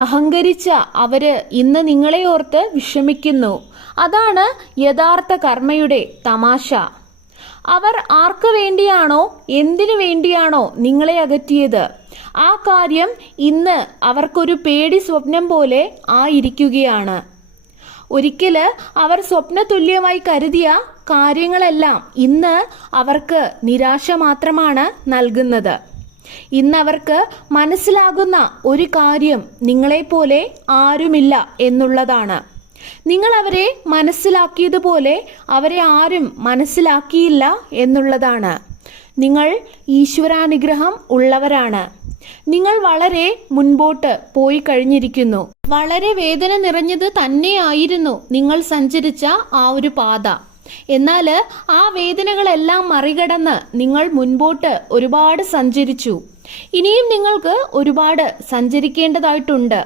അഹങ്കരിച്ച അവര് ഇന്ന് നിങ്ങളെ ഓർത്ത് വിഷമിക്കുന്നു. അതാണ് യഥാർത്ഥ കർമ്മയുടെ തമാശ. അവർ ആർക്ക് വേണ്ടിയാണോ എന്തിനു വേണ്ടിയാണോ നിങ്ങളെ അകറ്റിയത്, ആ കാര്യം ഇന്ന് അവർക്കൊരു പേടി സ്വപ്നം പോലെ ആയിരിക്കുകയാണ്. ഒരിക്കല് അവർ സ്വപ്നതുല്യമായി കരുതിയ കാര്യങ്ങളെല്ലാം ഇന്ന് അവർക്ക് നിരാശ മാത്രമാണ് നൽകുന്നത്. ഇന്നവർക്ക് മനസ്സിലാകുന്ന ഒരു കാര്യം നിങ്ങളെപ്പോലെ ആരുമില്ല എന്നുള്ളതാണ്. നിങ്ങൾ അവരെ മനസ്സിലാക്കിയതുപോലെ അവരെ ആരും മനസ്സിലാക്കിയില്ല എന്നുള്ളതാണ്. നിങ്ങൾ ഈശ്വരാനുഗ്രഹം ഉള്ളവരാണ്. നിങ്ങൾ വളരെ മുൻപോട്ട് പോയി കഴിഞ്ഞിരിക്കുന്നു. വളരെ വേദന നിറഞ്ഞത് തന്നെയായിരുന്നു നിങ്ങൾ സഞ്ചരിച്ച ആ ഒരു പാത. എന്നാൽ ആ വേദനകളെല്ലാം മറികടന്ന് നിങ്ങൾ മുൻപോട്ട് ഒരുപാട് സഞ്ചരിച്ചു. ഇനിയും നിങ്ങൾക്ക് ഒരുപാട് സഞ്ചരിക്കേണ്ടതായിട്ടുണ്ട്.